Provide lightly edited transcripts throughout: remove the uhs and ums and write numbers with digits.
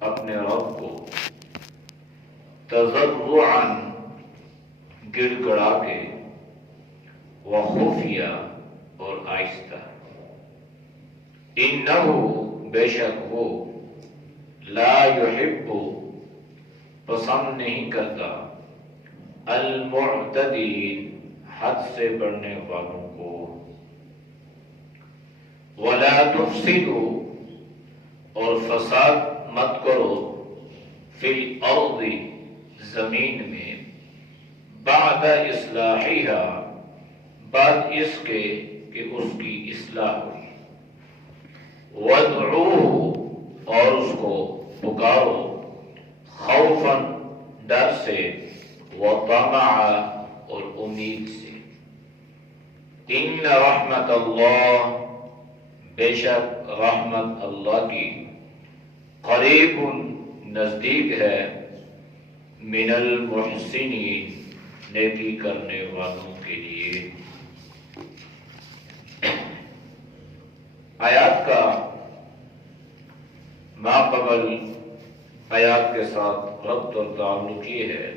اپنے رب کو تضرعاً گڑ گڑا کے وخفیہ اور آہستہ، انہو بے شک وہ لا یحب پسند نہیں کرتا المعتدین حد سے بڑھنے والوں کو، ولا تفسدوا اور فساد مت کرو فی الارض زمین میں بعد اصلاحیہا بعد اس کے کہ اس کی اصلاح ہوئی، وادعوہ اور اس کو پکارو خوفا ڈر سے، وطمعا اور امید سے، ان رحمت اللہ بے شک رحمت اللہ کی قریب نزدیک ہے من المحسنین نیکی کرنے والوں کے لیے۔ آیات کا ما قبل آیات کے ساتھ ربط اور تعلق یہ ہے،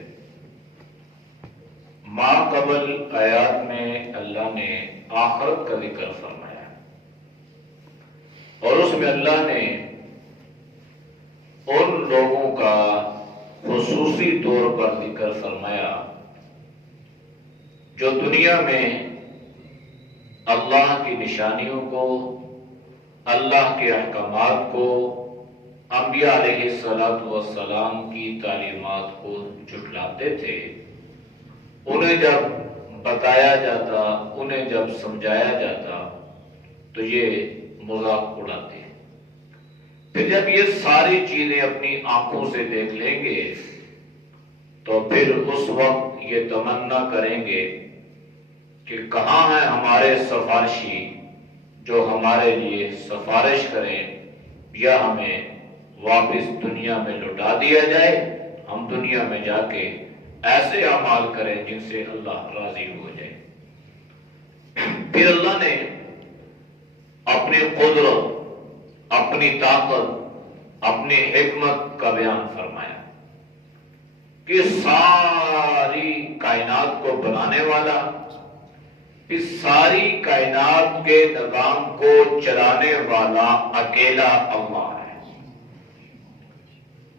ما قبل آیات میں اللہ نے آخرت کا ذکر فرمایا اور اس میں اللہ نے ان لوگوں کا خصوصی طور پر ذکر فرمایا جو دنیا میں اللہ کی نشانیوں کو، اللہ کے احکامات کو، انبیاء علیہ السلام کی تعلیمات کو جھٹلاتے تھے، انہیں جب بتایا جاتا، انہیں جب سمجھایا جاتا تو یہ مذاق اڑاتے، پھر جب یہ ساری چیزیں اپنی آنکھوں سے دیکھ لیں گے تو پھر اس وقت یہ تمنا کریں گے کہ کہاں ہیں ہمارے سفارشی جو ہمارے لیے سفارش کریں، یا ہمیں واپس دنیا میں لوٹا دیا جائے، ہم دنیا میں جا کے ایسے اعمال کریں جن سے اللہ راضی ہو جائے۔ پھر اللہ نے اپنی قدرت، اپنی طاقت، اپنی حکمت کا بیان فرمایا کہ ساری کائنات کو بنانے والا، اس ساری کائنات کے نظام کو چلانے والا اکیلا اللہ ہے۔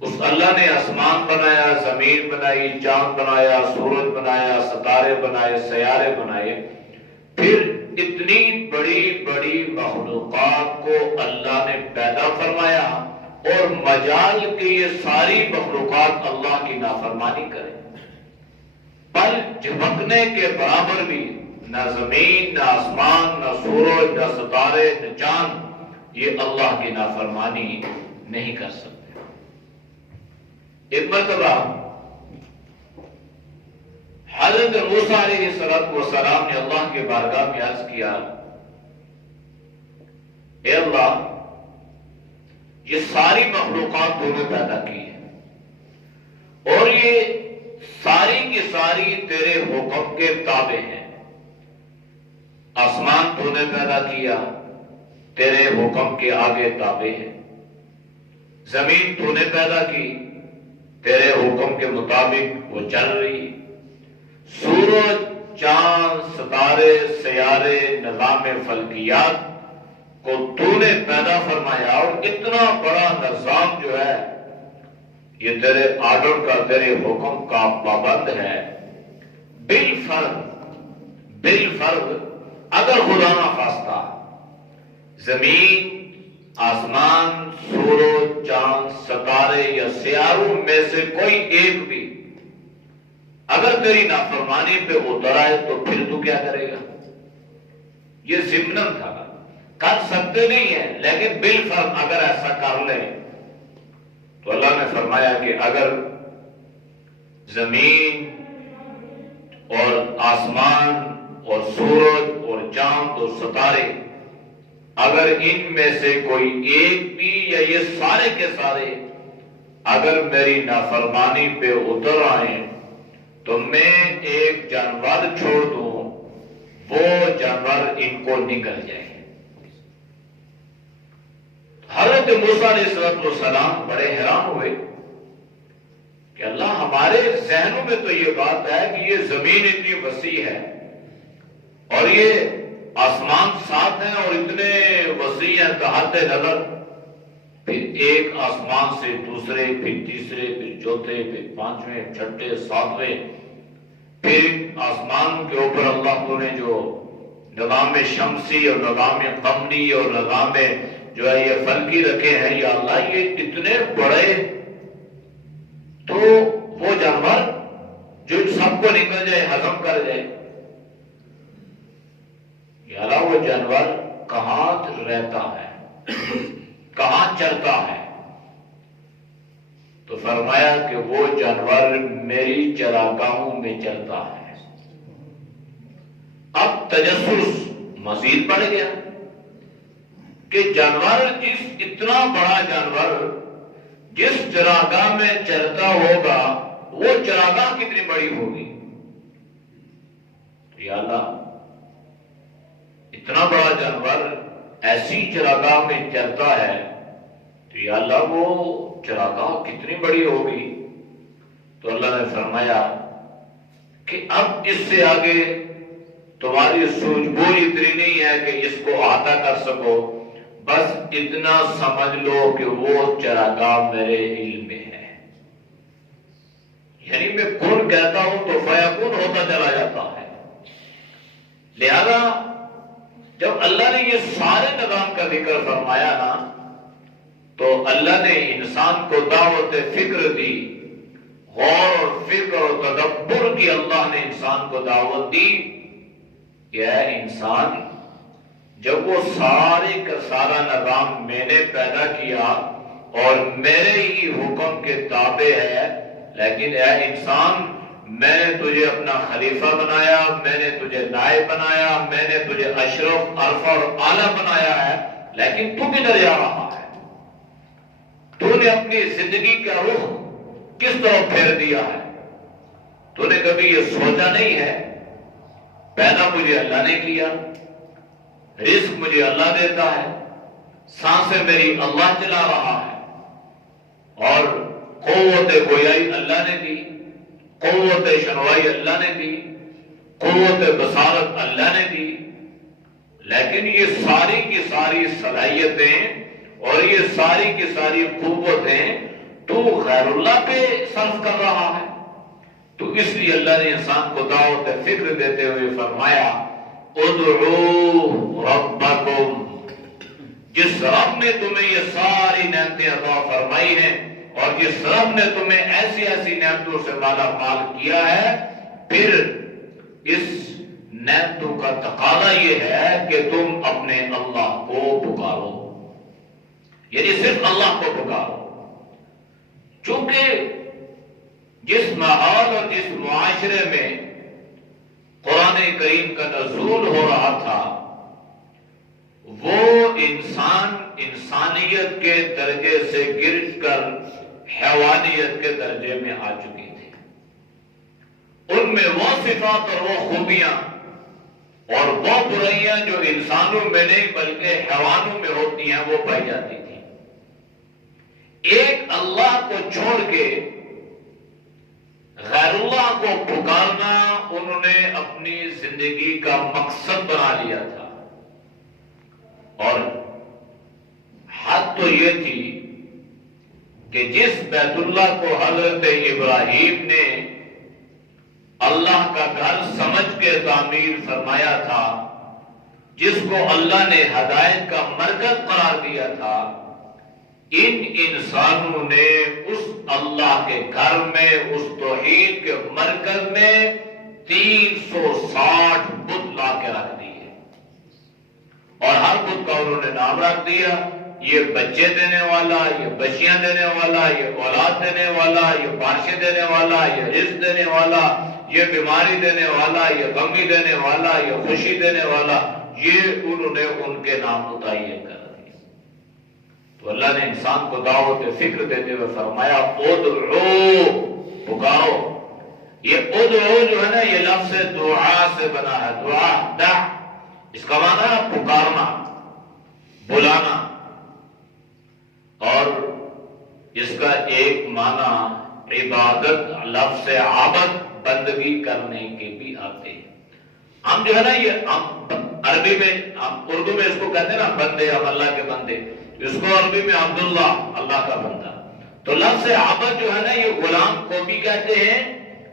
اس اللہ نے آسمان بنایا، زمین بنائی، چاند بنایا، سورج بنایا، ستارے بنائے، سیارے بنائے، پھر اتنی بڑی بڑی مخلوقات کو اللہ نے پیدا فرمایا اور مجال کہ یہ ساری مخلوقات اللہ کی نافرمانی کریں، پل جھپکنے کے برابر بھی نہ زمین، نہ آسمان، نہ سورج، نہ ستارے، نہ چاند یہ اللہ کی نافرمانی نہیں کر سکتے۔ ایک مرتبہ حضرت موسیٰ علیہ السلام نے اللہ کے بارگاہ میں عرض کیا، اے اللہ یہ ساری مخلوقات تو نے پیدا کی ہے اور یہ ساری کی ساری تیرے حکم کے تابع ہیں، آسمان تو نے پیدا کیا تیرے حکم کے آگے تابع ہے، زمین تو نے پیدا کی تیرے حکم کے مطابق وہ چل رہی، سورج، چاند، ستارے، سیارے، نظام فلکیات کو تو نے پیدا فرمایا اور اتنا بڑا نظام جو ہے یہ تیرے آرڈر کا، تیرے حکم کا پابند ہے۔ بالفرض اگر خدا نہ خواستہ زمین، آسمان، سورج، چاند، ستارے یا سیاروں میں سے کوئی ایک بھی اگر تیری نافرمانی پہ اتر آئے تو پھر تو کیا کرے گا؟ یہ ضمناً تھا، کر سکتے نہیں ہیں لیکن بالفرض اگر ایسا کر لیں تو اللہ نے فرمایا کہ اگر زمین اور آسمان اور سورج اور چاند اور ستارے اگر ان میں سے کوئی ایک بھی یا یہ سارے کے سارے اگر میری نافرمانی پہ اتر آئیں تو میں ایک جانور چھوڑ دوں، وہ جانور ان کو نگل جائے۔ حضرت موسیٰ علیہ السلام بڑے حیران ہوئے کہ اللہ، ہمارے ذہنوں میں تو یہ بات ہے کہ یہ زمین اتنی وسیع ہے اور یہ آسمان سات ہیں اور اتنے وسیع ہیں تحت نظر، پھر ایک آسمان سے دوسرے، پھر تیسرے، پھر چوتھے، پھر پانچویں، چھٹے، ساتویں، پھر آسمان کے اوپر اللہ نے جو نظام شمسی اور نظام قمری اور نظام جو ہے یہ فلکی رکھے ہیں، یا اللہ یہ اتنے بڑے، تو وہ جانور جو سب کو نکل جائے، ہضم کر جائے، یا اللہ وہ جانور کہاں رہتا ہے، کہاں چرتا ہے؟ تو فرمایا کہ وہ جانور میری چراگاہوں میں چلتا ہے۔ اب تجسس مزید بڑھ گیا کہ جانور، اتنا بڑا جانور جس چراگاہ میں چرتا ہوگا، وہ چراگاہ کتنی بڑی ہوگی؟ یا اللہ، اتنا بڑا جانور ایسی چراگاہ میں چرتا ہے تو یا اللہ وہ چراگاہ کتنی بڑی ہوگی؟ تو اللہ نے فرمایا کہ اب اس سے آگے تمہاری سوجھ بوجھ اتنی نہیں ہے کہ اس کو احاطہ کر سکو، بس اتنا سمجھ لو کہ وہ چراگاہ میرے علم میں ہے۔ یعنی میں کن کہتا ہوں تو فیکون ہوتا چلا جاتا ہے۔ لہذا جب اللہ نے یہ سارے نظام کا ذکر فرمایا نا، تو اللہ نے انسان کو دعوت فکر دی، غور اور فکر اور تدبر کی اللہ نے انسان کو دعوت دی کہ اے انسان، جب وہ سارے کا سارا نظام میں نے پیدا کیا اور میرے ہی حکم کے تابع ہے، لیکن اے انسان، میں نے تجھے اپنا خلیفہ بنایا، میں نے تجھے نائب بنایا، میں نے تجھے اشرف، عرفہ اور اعلیٰ بنایا ہے، لیکن تو کدھر جا رہا ہے؟ تو نے اپنی زندگی کا رخ کس طرف پھیر دیا ہے؟ تو نے کبھی یہ سوچا نہیں ہے پیدا مجھے اللہ نے کیا، رزق مجھے اللہ دیتا ہے، سانسیں میری اللہ چلا رہا ہے، اور قوت گویائی اللہ نے دی، قوت شنوائی اللہ نے دی، قوت بصارت اللہ نے دی، لیکن یہ ساری کی ساری صلاحیتیں اور یہ ساری کی ساری قوتیں تو غیر اللہ پہ صرف کر رہا ہے۔ تو اس لیے اللہ نے انسان کو دعوت فکر دیتے ہوئے فرمایا، ادعو ربکم، جس رب نے تمہیں یہ ساری نعمتیں عطا فرمائی ہیں اور جس رب نے تمہیں ایسی ایسی نعمتوں سے مالا مال کیا ہے، پھر اس نعمتوں کا تقاضا یہ ہے کہ تم اپنے اللہ کو پکارو، یعنی صرف اللہ کو پکارو۔ چونکہ جس ماحول اور جس معاشرے میں قرآن کریم کا نزول ہو رہا تھا، وہ انسان انسانیت کے درجے سے گر کر حیوانیت کے درجے میں آ چکی تھی۔ ان میں وہ صفات اور وہ خوبیاں اور وہ برائیاں جو انسانوں میں نہیں بلکہ حیوانوں میں ہوتی ہیں، وہ پائی جاتی تھی۔ ایک اللہ کو چھوڑ کے غیر اللہ کو پکارنا انہوں نے اپنی زندگی کا مقصد بنا لیا تھا، اور حد تو یہ تھی کہ جس بیت اللہ کو حضرت ابراہیم نے اللہ کا گھر سمجھ کے تعمیر فرمایا تھا، جس کو اللہ نے ہدایت کا مرکز قرار دیا تھا، ان انسانوں نے اس اللہ کے گھر میں، اس توحید کے مرکز میں 360 بت لا کے رکھ دیے، اور ہر بت کا انہوں نے نام رکھ دیا، یہ بچے دینے والا، یہ بچیاں دینے والا، یہ اولاد دینے والا، یہ بارشیں دینے والا، یہ رزق دینے والا، یہ بیماری دینے والا، یہ غمی دینے والا، یہ خوشی دینے والا، یہ انہوں نے ان کے نام متعین کر دیا۔ تو اللہ نے انسان کو دعوت فکر دیتے ہوئے فرمایا، ادعو، پکارو۔ یہ ادعو جو ہے نا، یہ لفظ دعا سے بنا ہے، دعا، دع، اس کا معنی ہے پکارنا، بلانا۔ اور اس کا ایک معنی عبادت، لفظ عبد بندگی کرنے کے بھی آتے ہیں۔ ہم جو ہے نا یہ عربی میں، ہم اردو میں اس کو کہتے ہیں نا بندے، ہم اللہ کے بندے، اس کو عربی میں عبداللہ، اللہ کا بندہ۔ تو لفظ عبد جو ہے نا یہ غلام کو بھی کہتے ہیں،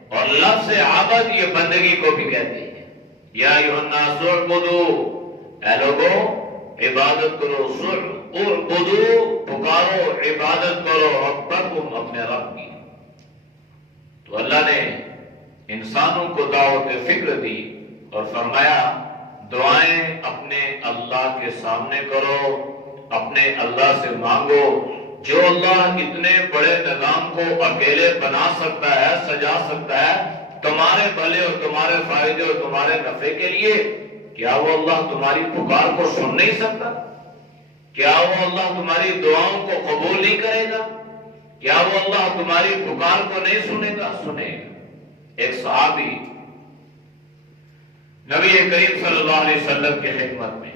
اور لفظ عبد یہ بندگی کو بھی کہتے ہیں۔ یا ایھا الناس اعبدوا، اے لوگو عبادت کرو، اعبدوا پکارو، عبادت کرو ربکم، اپنے رب کی۔ تو اللہ نے انسانوں کو دعوت فکر دی اور فرمایا دعائیں اپنے اللہ کے سامنے کرو، اپنے اللہ سے مانگو۔ جو اللہ اتنے بڑے نظام کو اکیلے بنا سکتا ہے، سجا سکتا ہے تمہارے بھلے اور تمہارے فائدے اور تمہارے نفع کے لیے، کیا وہ اللہ تمہاری پکار کو سن نہیں سکتا؟ کیا وہ اللہ تمہاری دعاؤں کو قبول نہیں کرے گا؟ کیا وہ اللہ تمہاری پکار کو نہیں سنے گا؟ سنے گا۔ ایک صحابی نبی کریم صلی اللہ علیہ وسلم کی خدمت میں،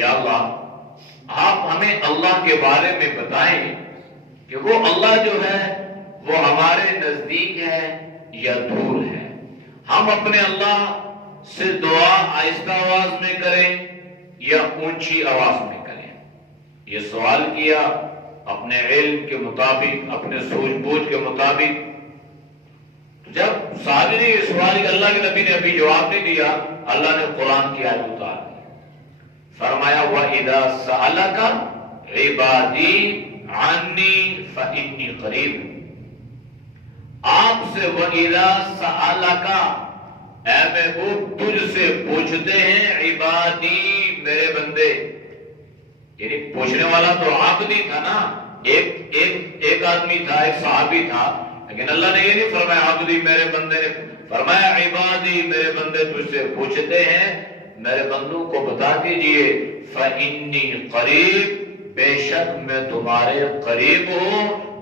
یا اللہ آپ ہمیں اللہ کے بارے میں بتائیں کہ وہ اللہ جو ہے وہ ہمارے نزدیک ہے یا دور ہے؟ ہم اپنے اللہ سے دعا آہستہ آواز میں کریں یا اونچی آواز میں کریں؟ یہ سوال کیا اپنے علم کے مطابق، اپنے سوجھ بوجھ کے مطابق۔ جب صحابی نے یہ سوال کیا، اللہ کے نبی نے ابھی جواب نہیں دیا، اللہ نے قرآن کی آیت اتار دی، فرمایا وَإِذَا سَأَلَكَ عِبَادِي عَنِّي فَإِنِّي قَرِيبٌ۔ آپ سے وَإِذَا سَأَلَكَ، اے محبوب تجھ سے پوچھتے ہیں، عبادی میرے بندے، یعنی پوچھنے والا تو عبد ہی تھا نا، ایک آدمی تھا، ایک صحابی تھا، لیکن اللہ نے یہ نہیں فرمایا عبدی میرے بندے، نے فرمایا عبادی میرے بندے تجھ سے پوچھتے ہیں، میرے بندوں کو بتا دیجئے فَإِنِّي قَرِيب، بے شک میں تمہارے قریب ہوں،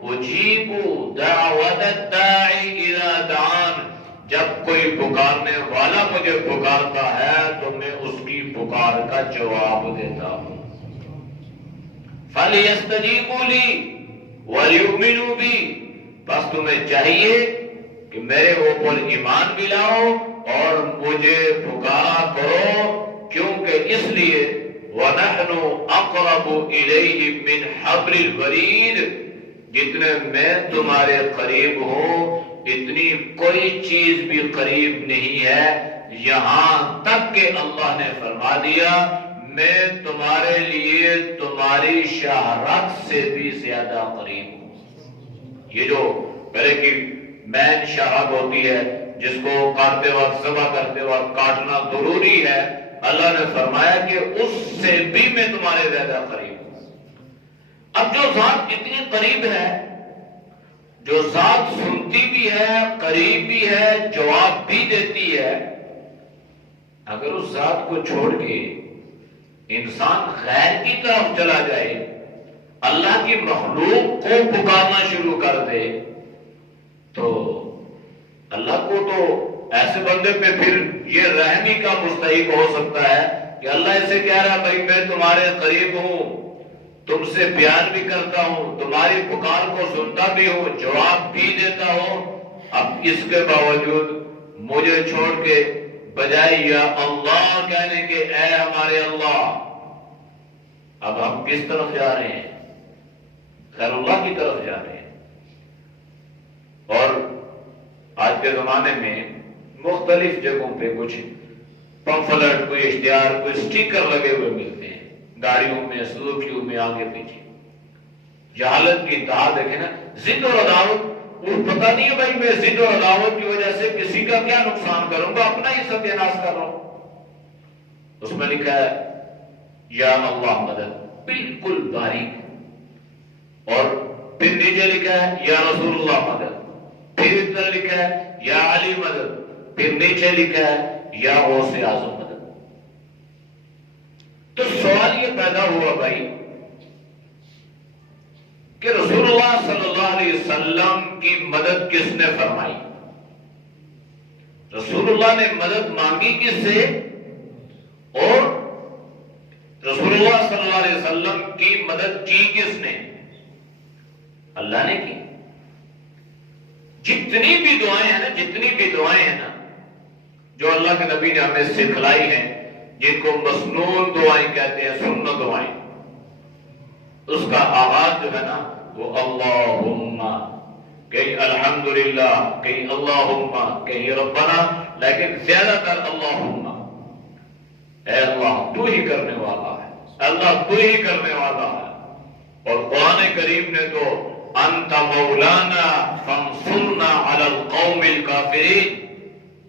اجیب دعوت الداعی اذا دعان، جب کوئی پکارنے والا مجھے پکارتا ہے تو میں اس کی پکار کا جواب دیتا ہوں۔ فَلْيَسْتَجِيبُوا لِي وَلْيُؤْمِنُوا بِي، بس تمہیں چاہیے کہ میرے اوپر ایمان بھی لاؤ اور مجھے پکارا کرو، کیونکہ اس لیے وَنَحْنُ أَقْرَبُ إِلَيْهِ مِنْ حَبْلِ الْوَرِيدِ، جتنے میں تمہارے قریب ہوں اتنی کوئی چیز بھی قریب نہیں ہے، یہاں تک کہ اللہ نے فرما دیا میں تمہارے لیے تمہاری شاہرگ سے بھی زیادہ قریب ہوں۔ یہ جو پہلے کی مین شاہرگ ہوتی ہے جس کو کاٹتے وقت، ذبح کرتے وقت کاٹنا ضروری ہے، اللہ نے فرمایا کہ اس سے بھی میں تمہارے زیادہ قریب ہوں۔ اب جو ذات اتنی قریب ہے، جو ذات سنتی بھی ہے، قریب بھی ہے، جواب بھی دیتی ہے، اگر اس ذات کو چھوڑ کے انسان غیر کی طرف چلا جائے، اللہ کی مخلوق کو پکارنا شروع کر دے، تو اللہ کو تو ایسے بندے پہ پھر یہ رحمی کا مستحق ہو سکتا ہے کہ اللہ اسے کہہ رہا ہے بھائی میں تمہارے قریب ہوں، تم سے پیار بھی کرتا ہوں، تمہاری پکار کو سنتا بھی ہوں، جواب بھی دیتا ہوں، اب اس کے باوجود مجھے چھوڑ کے بجائے یا اللہ کہنے کے اے ہمارے اللہ، اب ہم کس طرف جا رہے ہیں؟ خیر اللہ کی طرف جا رہے ہیں۔ اور آج کے زمانے میں مختلف جگہوں پہ کچھ پمفلٹ، کوئی اشتہار، کوئی سٹیکر لگے ہوئے ملتے ہیں، گاڑیوں میں، سلوکیوں میں، آگے پیچھے۔ جہالت کی انتہا دیکھیں نا، ضد اور عداوت، وہ پتہ نہیں ہے بھائی میں ضد اور عداوت کی وجہ سے کسی کا کیا نقصان کروں گا، اپنا ہی ستیہ ناش کر رہا ہوں۔ اس میں لکھا ہے یا اللہ مدد، بالکل باریک، اور پھر نیچے لکھا ہے یا رسول اللہ مدد، پھر ادھر لکھا ہے یا علی مدد، پھر نیچے لکھا ہے یا غوث اعظم مدد۔ تو سوال یہ پیدا ہوا بھائی کہ رسول اللہ صلی اللہ علیہ وسلم کی مدد کس نے فرمائی؟ رسول اللہ نے مدد مانگی کس سے؟ اور رسول اللہ صلی اللہ علیہ وسلم کی مدد کی کس نے؟ اللہ نے کی. جتنی بھی دعائیں ہیں نا جو اللہ کے نبی نے ہمیں سکھلائی ہیں، جن کو مسنون دعائیں کہتے ہیں، سنت دعائیں، اس کا آغاز جو ہے نا وہ اللہم، کہیں الحمدللہ، کہیں اللہم، کہیں ربنا، لیکن زیادہ تر اللہم. اے اللہ تو ہی کرنے والا ہے، اللہ تو ہی کرنے والا ہے. اور قرآن کریم نے تو انت مولانا فانصرنا علی القوم الکافرین،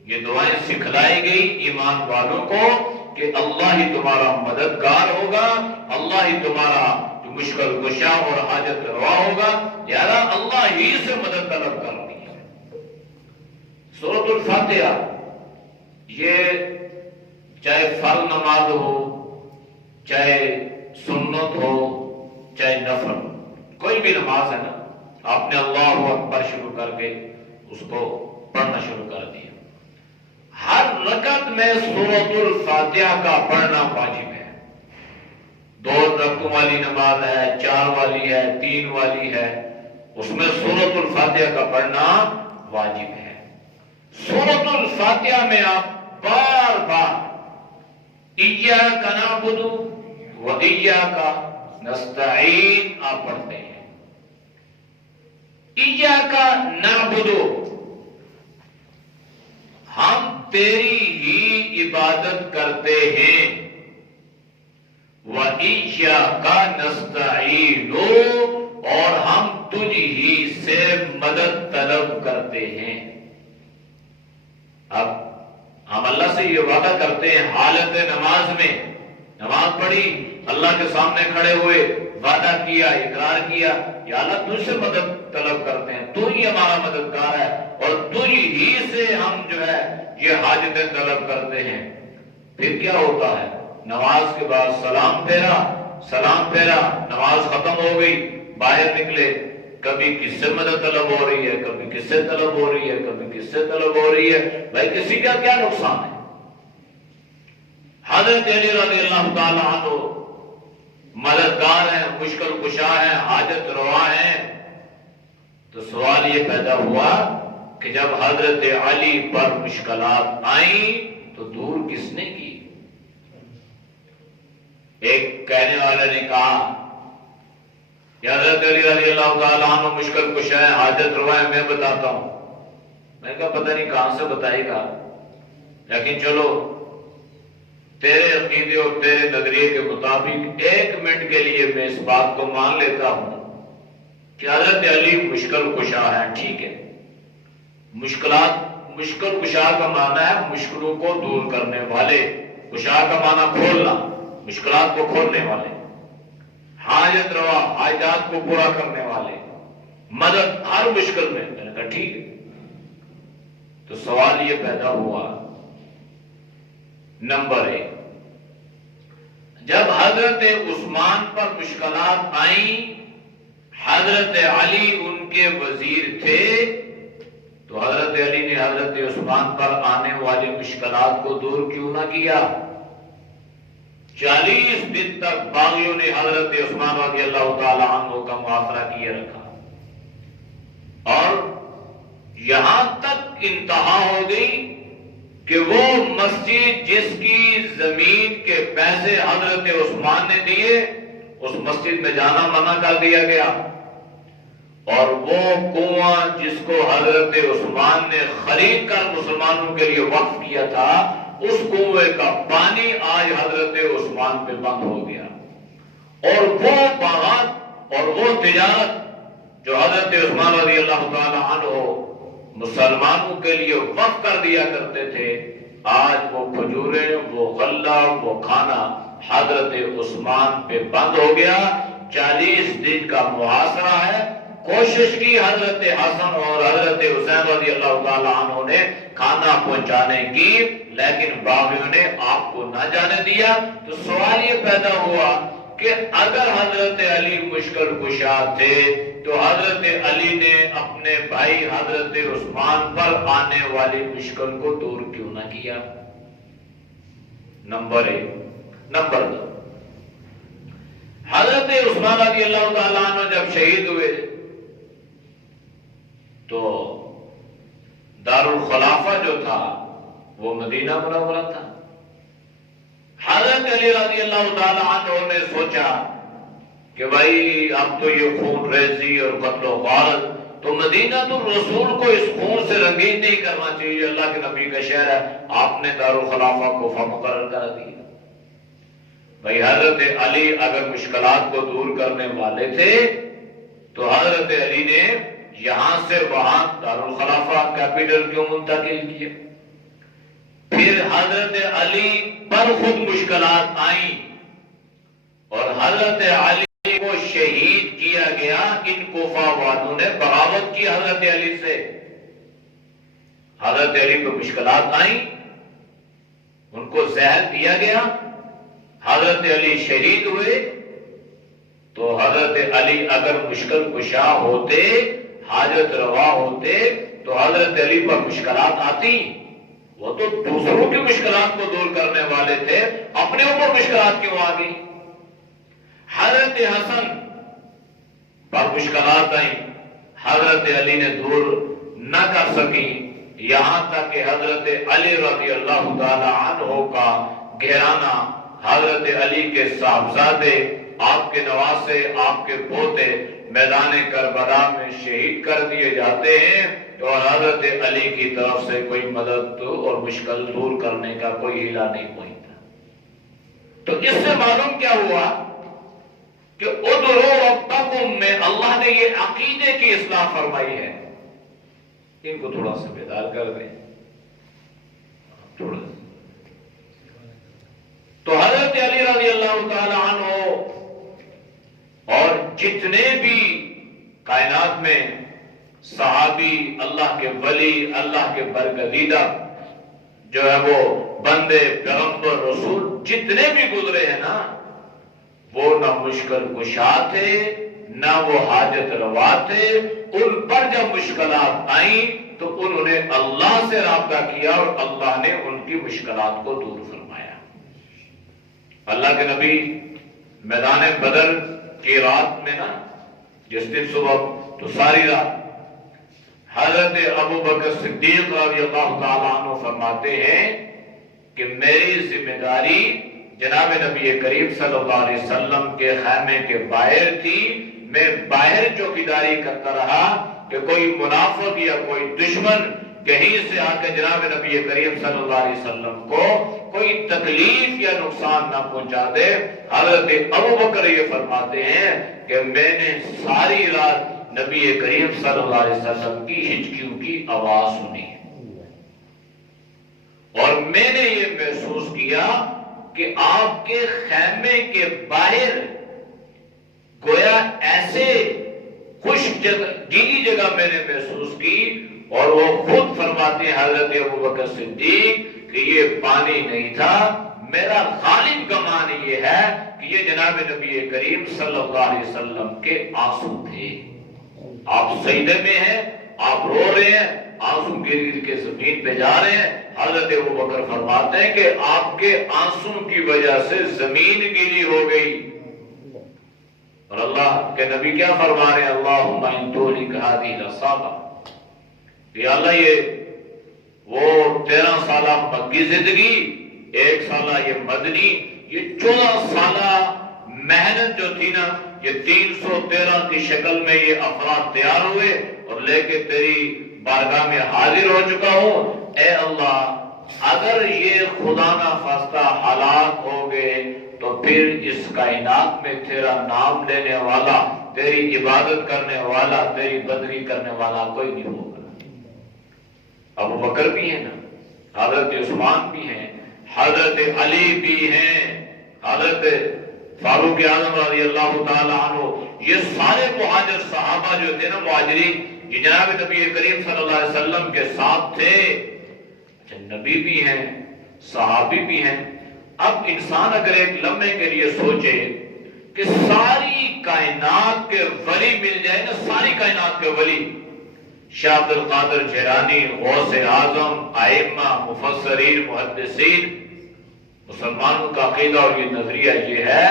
یہ دعائیں سکھلائی گئی ایمان والوں کو کہ اللہ ہی تمہارا مددگار ہوگا، اللہ ہی تمہارا جو مشکل کشا اور حاجت روا ہوگا، لہذا اللہ ہی سے مدد طلب کرنی ہے. سورۃ الفاتحہ یہ چاہے فرض نماز ہو، چاہے سنت ہو، چاہے نفل، کوئی بھی نماز ہے نا، آپ نے اللہ اکبر شروع کر کے اس کو پڑھنا شروع کر دیا. ہر رکعت میں سورۃ الفاتحہ کا پڑھنا واجب ہے. 2 رکعتوں والی نماز ہے، 4 والی ہے، 3 والی ہے، اس میں سورۃ الفاتحہ کا پڑھنا واجب ہے. سورۃ الفاتحہ میں آپ بار بار ایاک نعبد و ایاک نستعین آپ پڑھتے ہیں. ایاک نعبد، ہم تیری ہی عبادت کرتے ہیں، وَإِيَّاكَ نَسْتَعِينُ، اور ہم تجھ ہی سے مدد طلب کرتے ہیں. اب ہم اللہ سے یہ وعدہ کرتے ہیں حالت نماز میں، نماز پڑھی، اللہ کے سامنے کھڑے ہوئے، وعدہ کیا، اقرار کیا، یا اللہ تجھ سے مدد طلب کرتے ہیں، تو ہی ہمارا مددگار ہے اور تجھ ہی سے ہم جو ہے یہ حاجتیں طلب کرتے ہیں. پھر کیا ہوتا ہے؟ نماز کے بعد سلام پھیرا، نماز ختم ہو گئی، باہر نکلے، کبھی کس سے مدد طلب ہو رہی ہے، کبھی کس سے طلب ہو رہی ہے، کبھی کس سے طلب ہو رہی ہے. بھائی کسی کا کیا نقصان ہے؟ حضرت علی رضی اللہ تعالی عنہ مددگار ہیں، مشکل کشا ہیں، حاجت روا ہیں. تو سوال یہ پیدا ہوا کہ جب حضرت علی پر مشکلات آئیں تو دور کس نے کی؟ ایک کہنے والے نے کہا کہ حضرت علی رضی اللہ تعالیٰ عنہ مشکل کشا ہے، حاجت روا ہے، میں بتاتا ہوں. میں کہا پتہ نہیں کہاں سے بتائے گا، لیکن چلو تیرے عقیدے اور تیرے نظریے کے مطابق 1 منٹ کے لیے میں اس بات کو مان لیتا ہوں کہ حضرت علی مشکل کشا ہے. ٹھیک ہے، مشکل کشا کا معنی ہے مشکلوں کو دور کرنے والے، کشا کا معنی کھولنا، مشکلات کو کھولنے والے، حاجت روا، حاجات کو پورا کرنے والے، مدد ہر مشکل میں. میں نے کہا ٹھیک ہے. تو سوال یہ پیدا ہوا، نمبر 1، جب حضرت عثمان پر مشکلات آئیں، حضرت علی ان کے وزیر تھے، تو حضرت علی نے حضرت عثمان پر آنے والی مشکلات کو دور کیوں نہ کیا؟ 40 دن تک باغیوں نے حضرت عثمان رضی اللہ تعالی عنہ کا محاصرہ کیے رکھا، اور یہاں تک انتہا ہو گئی کہ وہ مسجد جس کی زمین کے پیسے حضرت عثمان نے دیے، اس مسجد میں جانا منع کر دیا گیا، اور وہ کنواں جس کو حضرت عثمان نے خرید کر مسلمانوں کے لیے وقف کیا تھا، اس کنویں کا پانی آج حضرت عثمان پہ بند ہو گیا. اور وہ باغات اور وہ تجارت جو حضرت عثمان رضی اللہ تعالی عنہ مسلمانوں کے لیے وقف کر دیا کرتے تھے، آج وہ کھجوریں، وہ غلہ، وہ کھانا حضرت عثمان پہ بند ہو گیا. 40 دن کا محاصرہ ہے. کوشش کی حضرت حسن اور حضرت حسین رضی اللہ تعالی عنہ نے کھانا پہنچانے کی، لیکن باغیوں نے آپ کو نہ جانے دیا. تو سوال یہ پیدا ہوا کہ اگر حضرت علی مشکل کشا تھے تو حضرت علی نے اپنے بھائی حضرت عثمان پر آنے والی مشکل کو دور کیوں نہ کیا؟ نمبر 1. نمبر 2، حضرت عثمان رضی اللہ تعالیٰ عنہ جب شہید ہوئے تو دارالخلافہ جو تھا وہ مدینہ منورہ تھا۔ حضرت علی رضی اللہ تعالی عنہ نے سوچا کہ بھائی اب تو یہ خون ریزی اور قتل و غارت، تو مدینہ تو رسول کو اس خون سے رنگین نہیں کرنا چاہیے، اللہ کے نبی کا شہر ہے، آپ نے دارالخلافہ کوفہ مقرر کر دیا۔ بھائی حضرت علی اگر مشکلات کو دور کرنے والے تھے تو حضرت علی نے یہاں سے وہاں دارالخلافہ کیپٹل کیوں منتقل کیا؟ پھر حضرت علی پر خود مشکلات آئیں اور حضرت علی کو شہید کیا گیا۔ ان کوفہ والوں نے بغاوت کی حضرت علی سے، حضرت علی کو مشکلات آئیں، ان کو زہر دیا گیا، حضرت علی شہید ہوئے۔ تو حضرت علی اگر مشکل کشا ہوتے، حاجت روا ہوتے، تو حضرت علی پر مشکلات آتی، وہ تو دوسروں کی مشکلات کو دور کرنے والے تھے، اپنے اوپر مشکلات کیوں آ گئی؟ حضرت حسن پر مشکلات آئیں، حضرت علی نے دور نہ کر سکی، یہاں تک کہ حضرت علی رضی اللہ تعالی عنہ کا گھرانہ، حضرت علی کے صاحبزادے، آپ کے نواسے، آپ کے پوتے میدان کربلا میں شہید کر دیے جاتے ہیں، تو حضرت علی کی طرف سے کوئی مدد اور مشکل دور کرنے کا کوئی ہیلا نہیں پہنچا۔ تو اس سے معلوم کیا ہوا کہ ادعوا ربکم میں اللہ نے یہ عقیدے کی اصلاح فرمائی ہے۔ ان کو تھوڑا سا بیدار کر دیں، تھوڑا سا۔ تو حضرت علی رضی اللہ تعالی عنہ اور جتنے بھی کائنات میں صحابی، اللہ کے ولی، اللہ کے برگزیدہ جو ہے وہ بندے، پیغمبر، رسول جتنے بھی گزرے ہیں نا، وہ نہ مشکل کشا تھے، نہ وہ حاجت روا تھے۔ ان پر جب مشکلات آئیں تو انہوں نے اللہ سے رابطہ کیا اور اللہ نے ان کی مشکلات کو دور فرمایا۔ اللہ کے نبی میدان بدر کی رات میں نا، جس دن صبح تو ساری رات، حضرت ابو بکر صدیق رضی اللہ تعالیٰ عنہ فرماتے ہیں کہ میری ذمہ داری جناب نبی کریم صلی اللہ علیہ وسلم کے خیمے کے باہر تھی، میں باہر چوکیداری کرتا رہا کہ کوئی منافق یا کوئی دشمن کہیں سے آ کے جناب نبی کریم صلی اللہ علیہ وسلم کو کوئی تکلیف یا نقصان نہ پہنچا دے۔ حضرت ابو بکر یہ فرماتے ہیں کہ میں نے ساری رات نبی کریم صلی اللہ علیہ وسلم کی ہچکیوں کی آواز سنی اور میں نے یہ محسوس کیا کہ آپ کے خیمے کے باہر گویا ایسے خشک جگہ، گیلی جگہ میں نے محسوس کی، اور وہ خود فرماتے ہیں حضرت ابو بکر صدیق کہ یہ پانی نہیں تھا، میرا غالب گمان یہ ہے کہ یہ جناب نبی کریم صلی اللہ علیہ وسلم کے آنسو تھے۔ آپ سجدے میں ہیں، آپ رو رہے ہیں، آنسو گر گر کے زمین پہ جا رہے ہیں، حضرت ابو بکر فرماتے ہیں کہ آپ کے آنسو کی وجہ سے زمین گیلی ہو گئی، اور اللہ کے نبی کیا فرما رہے ہیں؟ اللہم ان تہلک ہذہ العصابہ، کہ اللہ یہ وہ 13 سالہ مکی زندگی، 1 سالہ یہ مدنی، یہ 14 سالہ محنت جو تھی نا، یہ 313 کی شکل میں یہ افراد تیار ہوئے اور لے کے تیری بارگاہ میں حاضر ہو چکا ہوں۔ اے اللہ، اگر یہ خدا نہ خواستہ حالات ہو گئے تو پھر اس کائنات میں تیرا نام لینے والا، تیری عبادت کرنے والا، تیری بندگی کرنے والا کوئی نہیں ہوگا۔ ابو بکر بھی ہیں نا، حضرت عثمان بھی ہیں، حضرت علی بھی ہیں، حضرت فاروق اعظم رضی اللہ تعالی عنہ، یہ سارے مہاجر صحابہ جو تھے نا، مہاجرین، یہ جناب نبی کریم صلی اللہ علیہ وسلم کے ساتھ تھے۔ اچھا، نبی بھی ہیں، صحابی بھی ہیں۔ اب انسان اگر ایک لمحے کے لیے سوچے کہ ساری کائنات کے ولی مل جائے نا، ساری کائنات کے ولی، شاہ عبد القادر جیلانی، غوث اعظم، ائمہ، مفسرین، محدثین، مسلمانوں کا عقیدہ اور یہ نظریہ یہ ہے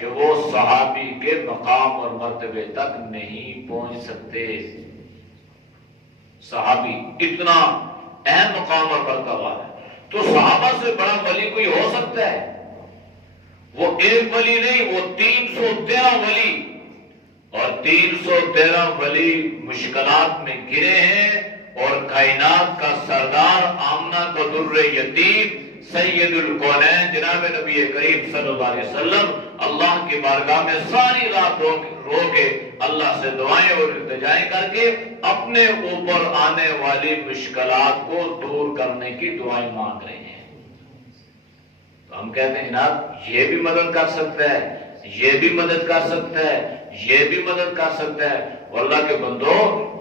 کہ وہ صحابی کے مقام اور مرتبے تک نہیں پہنچ سکتے۔ صحابی اتنا اہم مقام اور مرتبہ ہے، تو صحابہ سے بڑا ولی کوئی ہو سکتا ہے؟ وہ ایک ولی نہیں، وہ 313 ولی، اور 313 ولی مشکلات میں گرے ہیں، اور کائنات کا سردار آمنہ کا در یتیم سید الکونین جناب نبی کریم صلی اللہ علیہ وسلم اللہ کی بارگاہ میں ساری رات رو کے اللہ سے دعائیں اور التجائیں کر کے اپنے اوپر آنے والی مشکلات کو دور کرنے کی دعائیں مانگ رہے ہیں۔ تو ہم کہتے ہیں جناب یہ بھی مدد کر سکتا ہے، یہ بھی مدد کر سکتا ہے، یہ بھی مدد کر سکتا ہے۔ اور اللہ کے بندو،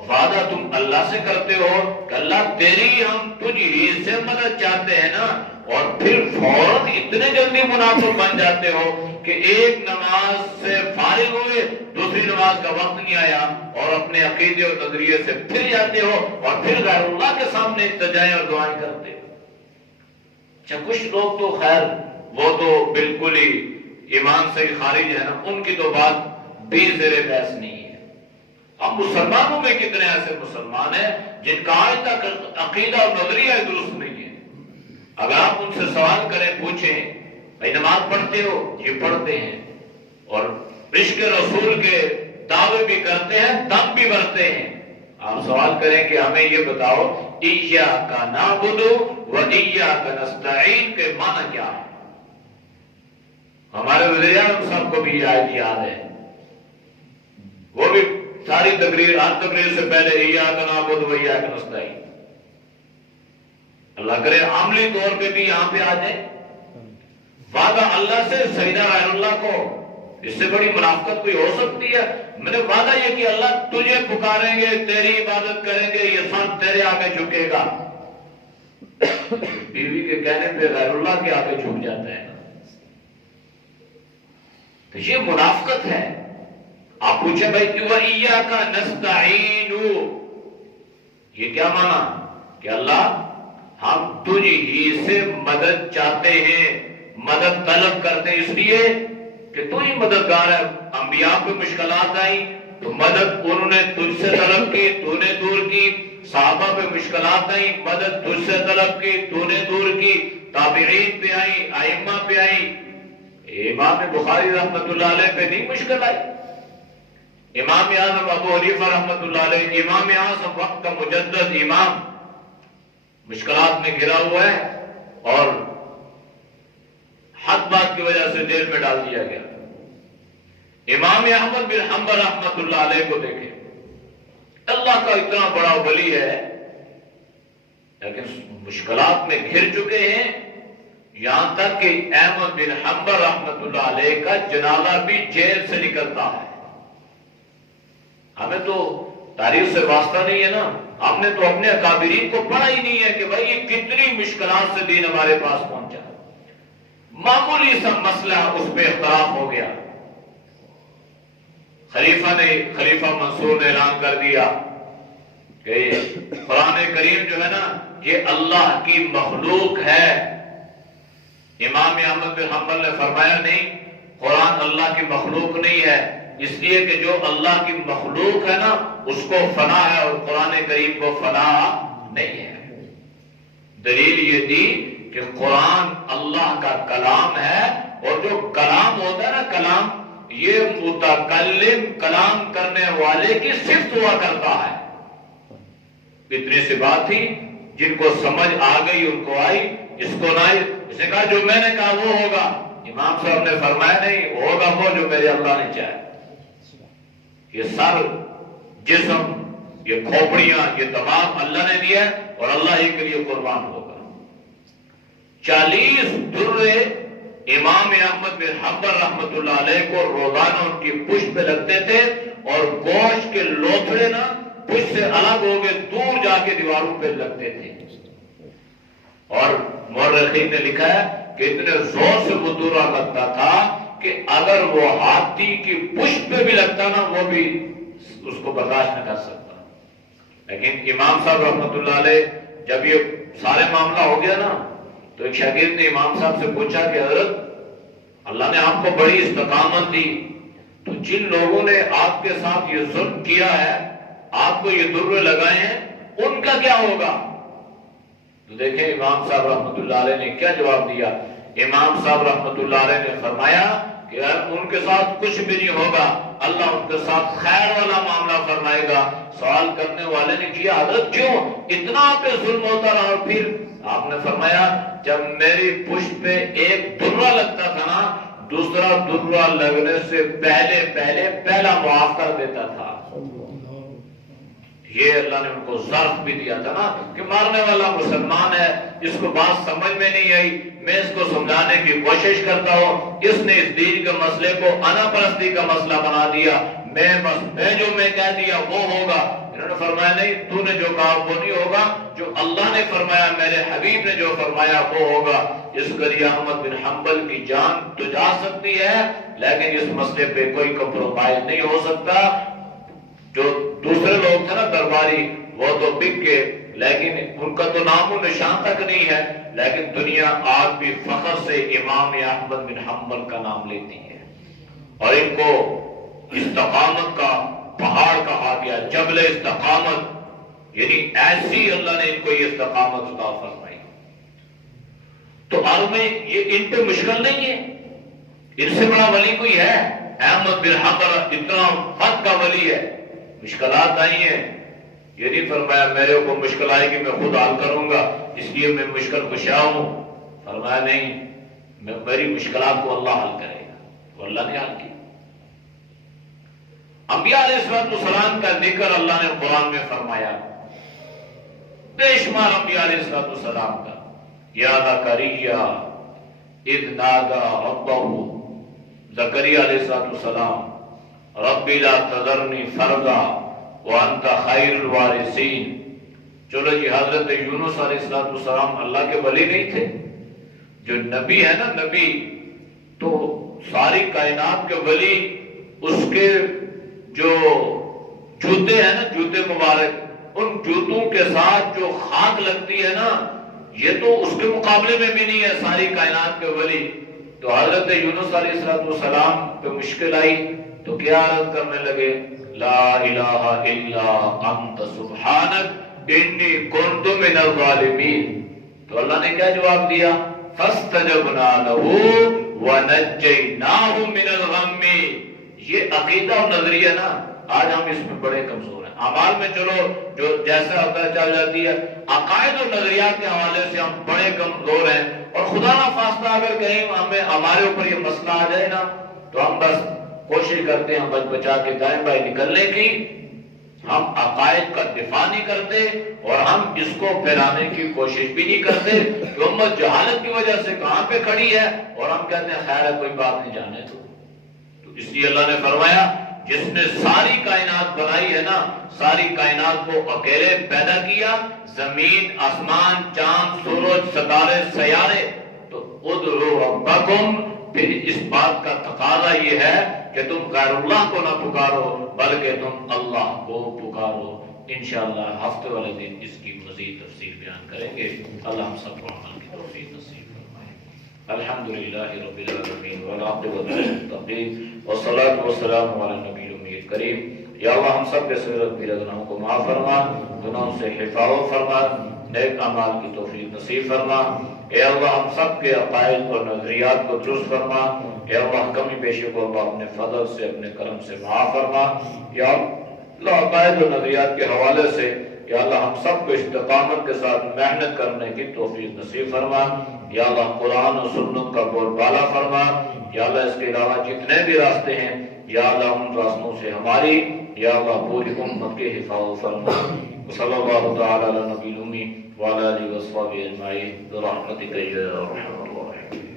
وعدہ تم اللہ سے کرتے ہو کہ اللہ تیری ہم تجھ ہی سے مدد چاہتے ہیں نا، اور پھر فوراً اتنے جلدی منافق بن جاتے ہو کہ ایک نماز سے فارغ ہوئے، دوسری نماز کا وقت نہیں آیا اور اپنے عقیدے اور نظریے سے پھر جاتے ہو اور پھر غیر اللہ کے سامنے التجائیں اور دعائیں کرتے ہو۔ اچھا کچھ لوگ تو خیر وہ تو بالکل ہی ایمان سے خارج ہے نا، ان کی تو بات بھی زیر بحث نہیں ہے۔ اب مسلمانوں میں کتنے ایسے مسلمان ہیں جن کا آج تک عقیدہ اور نظریہ درست نہیں ہے؟ اگر آپ ان سے سوال کریں، پوچھیں بھائی نماز پڑھتے ہو؟ یہ پڑھتے ہیں، اور عشق رسول کے دعوے بھی کرتے ہیں، دم بھی بھرتے ہیں۔ آپ سوال کریں کہ ہمیں یہ بتاؤ ایاک نعبد و ایاک نستعین کے معنی کیا ہے؟ ہمارے وزیر اعظم صاحب کو بھی یہ آیت یاد ہے، وہ بھی ساری تقریر، ہر تقریر سے پہلے ایاک نعبد و ایاک نستعین۔ اللہ کرے عملی طور پہ بھی یہاں پہ آ جائے۔ وعدہ اللہ سے سجدہ غیر اللہ کو، اس سے بڑی منافقت کوئی ہو سکتی ہے؟ میں نے وعدہ یہ کہ اللہ تجھے پکاریں گے، تیری عبادت کریں گے، یہ سب تیرے آگے جھکے گا۔ بیوی کے کہنے پہ غیر اللہ کے آگے جھک جاتا ہے، تو یہ منافقت ہے۔ آپ پوچھیں بھائی وَإِيَّاكَ نَسْتَعِينُ، یہ کیا معنی؟ کہ اللہ ہم تجھ ہی سے مدد چاہتے ہیں، مدد طلب کرتے ہیں، اس لیے کہ تو ہی مددگار ہے۔ انبیاء پہ مشکلات آئی تو مدد انہوں نے تجھ سے طلب کی، تو نے دور کی۔ صحابہ پہ مشکلات آئی، مدد تجھ سے طلب کی، تو نے دور کی۔ تابعین پہ آئی، ائمہ پہ آئی۔ امام بخاری رحمت اللہ علیہ پہ نہیں مشکل آئی؟ امام اعظم ابو حنیفہ رحمت اللہ علیہ، امام اعظم وقت کا مجدد امام، مشکلات میں گھرا ہوا ہے اور حق بات کی وجہ سے جیل میں ڈال دیا گیا۔ امام احمد بن حنبل رحمت اللہ علیہ کو دیکھیں، اللہ کا اتنا بڑا ولی ہے لیکن مشکلات میں گھر چکے ہیں، یہاں تک کہ احمد بن حنبل رحمت اللہ علیہ کا جنازہ بھی جیل سے نکلتا ہے۔ ہمیں تو تاریخ سے واسطہ نہیں ہے نا، ہم نے تو اپنے اکابرین کو پڑھا ہی نہیں ہے کہ بھائی یہ کتنی مشکلات سے دین ہمارے پاس پہنچا۔ معمولی سا مسئلہ اس پہ اختلاف ہو گیا، خلیفہ منصور نے اعلان کر دیا کہ قرآن کریم جو ہے نا یہ اللہ کی مخلوق ہے۔ امام احمد بن حنبل نے فرمایا نہیں، قرآن اللہ کی مخلوق نہیں ہے، اس لیے کہ جو اللہ کی مخلوق ہے نا اس کو فنا ہے اور قرآن کریم کو فنا نہیں ہے۔ دلیل یہ دی کہ قرآن اللہ کا کلام ہے، اور جو کلام ہوتا ہے نا، کلام یہ متکلم کلام کرنے والے کی صفت ہوا کرتا ہے۔ اتنی سی بات تھی، جن کو سمجھ آ گئی ان کو آئی، اس کو نہ آئی، اس نے کہا جو میں نے کہا وہ ہوگا۔ امام صاحب نے فرمایا نہیں، ہوگا وہ جو میرے اللہ نے چاہے۔ یہ سر، جسم، یہ کھوپڑیاں، یہ تمام اللہ نے دیا اور اللہ ہی کے لیے قربان ہوگا۔ 40 درے امام احمد بن حنبل رحمت اللہ علیہ کو روزانہ ان کی پشت پہ لگتے تھے، اور گوشت کے لوتھڑے نا پشت سے الگ ہو گئے دور جا کے دیواروں پہ لگتے تھے۔ اور مورخین نے لکھا ہے کہ اتنے زور سے وہ دورہ لگتا تھا کہ اگر وہ ہاتھی کی پشت پہ بھی لگتا نا وہ بھی اس کو برداشت نہ کر سکتا۔ لیکن امام صاحب رحمت اللہ علیہ جب یہ سارے معاملہ ہو گیا نا تو ایک شاگرد نے امام صاحب سے پوچھا کہ حضرت اللہ نے آپ کو بڑی استقامت دی، تو جن لوگوں نے آپ کے ساتھ یہ ظلم کیا ہے، آپ کو یہ درے لگائے ہیں، ان کا کیا ہوگا؟ تو دیکھیں امام صاحب رحمت اللہ علیہ نے کیا جواب دیا۔ امام صاحب رحمت اللہ علیہ نے فرمایا کہ ان کے ساتھ کچھ بھی نہیں ہوگا، اللہ ان کے ساتھ خیر والا معاملہ فرمائے گا۔ سوال کرنے والے نے کیا حضرت کیوں اتنا پہ ظلم ہوتا رہا؟ اور پھر آپ نے فرمایا جب میری پشت پہ ایک درہ لگتا تھا نا، دوسرا درہ لگنے سے پہلا معاف کر دیتا تھا۔ یہ اللہ نے ان کو ظرف بھی دیا تھا نا کہ مارنے والا مسلمان ہے، اس کو بات سمجھ میں نہیں آئی، میں اس کو سمجھانے کی کوشش کرتا ہوں، اس نے اس دین کے مسئلے کو انا پرستی کا مسئلہ بنا دیا، میں جو میں کہہ دیا وہ ہوگا۔ انہوں نے فرمایا نہیں، تو نے جو کہا وہ نہیں ہوگا، جو اللہ نے فرمایا، میرے حبیب نے جو فرمایا وہ ہوگا۔ اس لیے احمد بن حنبل کی جان تو جا سکتی ہے لیکن اس مسئلے پہ کوئی کمپرومائز نہیں ہو سکتا۔ جو دوسرے لوگ تھے نا درباری، وہ تو بک گئے لیکن ان کا تو نام و نشان تک نہیں ہے، لیکن دنیا آج بھی فخر سے امام احمد بن حنبل کا نام لیتی ہے، اور ان کو استقامت کا پہاڑ کہا گیا، جبل استقامت، یعنی ایسی اللہ نے ان کو یہ استقامت عطا فرمائی۔ تو عالم میں یہ ان پہ مشکل نہیں ہے، ان سے بڑا ولی کوئی ہے؟ احمد بن حنبل اتنا حد کا ولی ہے، مشکلات آئی ہیں، یہ نہیں فرمایا میرے اوپر مشکل آئے گی میں خود حل کروں گا اس لیے میں مشکل کشا ہوں، فرمایا نہیں، میری مشکلات کو اللہ حل کرے گا، وہ اللہ نے حل کیا۔ انبیاء علیہ السلام کا ذکر اللہ نے قرآن میں فرمایا، بے شمار انبیاء علیہ السلام کا، یا زکریا اذ نادى ربه، زکریا علیہ السلام، رب لا تذرنی فردا وانت خیر الوارثین۔ چلو جی، حضرت یونس علیہ السلام اللہ کے ولی نہیں تھے؟ جو نبی ہے نا، نبی تو ساری کائنات کے ولی، اس کے جو جوتے ہیں نا، جوتے مبارک، ان جوتوں کے ساتھ جو خاک لگتی ہے نا، یہ تو اس کے مقابلے میں بھی نہیں ہے ساری کائنات کے ولی۔ تو حضرت یونس علیہ السلام پہ مشکل آئی تو کیا عرض کرنے لگے؟ لا الہ الا انت سبحانک انی کنت من الظالمین۔ تو اللہ نے کیا جواب دیا؟ فاستجبنا له ونجیناہ من الغم۔ یہ عقیدہ اور نظریہ نا، آج ہم اس میں بڑے کمزور ہیں۔ اعمال میں چلو جو جیسا ہوتا ہے چل جاتی ہے، عقائد اور نظریات کے حوالے سے ہم بڑے کمزور ہیں، اور خدا نہ خواستہ اگر کہیں ہمارے اوپر یہ مسئلہ آ جائے نا تو ہم بس کوشش کرتے ہیں بچ بچا کے دائیں بائیں نکلنے کی، ہم عقائد کا دفاع نہیں کرتے اور ہم اس کو پھیلانے کی کوشش بھی نہیں کرتے کہ امت جہالت کی وجہ سے کہاں پہ کھڑی ہے، اور ہم کہتے ہیں خیر ہے کوئی بات نہیں، جانے تو اس لیے اللہ نے فرمایا جس نے ساری کائنات بنائی ہے نا، ساری کائنات کو اکیلے پیدا کیا، زمین، آسمان، چاند، سورج، ستارے، سیارے، تو ادعوا ربکم، پھر اس بات کا تقاضا یہ ہے کہ تم غیر اللہ کو نہ پکارو بلکہ تم اللہ کو پکارو۔ انشاءاللہ ہفتے والے دن اس کی مزید تفصیل بیان کریں گے۔ اللہ ہم سب کو عمل کی توفیق نصیب فرمائے۔ الحمدللہ رب العالمین والعاقبۃ للمتقین والصلاۃ والسلام علی النبی الامی الکریم۔ یا اللہ ہم سب کے صغیر کبیرہ گناہوں کو معاف فرما، گناہوں سے حفاظت فرما، نیک اعمال کی توفیق نصیب فرما۔ اے اللہ ہم سب کے عقائد اور نظریات کو درست فرما۔ اے اللہ کمی بیشی کو اللہ اپنے فضل سے، اپنے کرم سے معاف فرما۔ یا اللہ عقائد اور نظریات کے حوالے سے یا اللہ ہم سب کو استقامت کے ساتھ محنت کرنے کی توفیق نصیب فرما۔ یا اللہ قرآن و سنت کا بول بالا فرما۔ یا اللہ اس کے علاوہ جتنے بھی راستے ہیں یا اللہ ان راستوں سے ہماری یا اللہ پوری امت کے حفاظت فرما۔ صلی اللہ تعالی علی نبی الامی وعلی آلہ وصحبہ اجمعین برحمتک یا ارحم الراحمین۔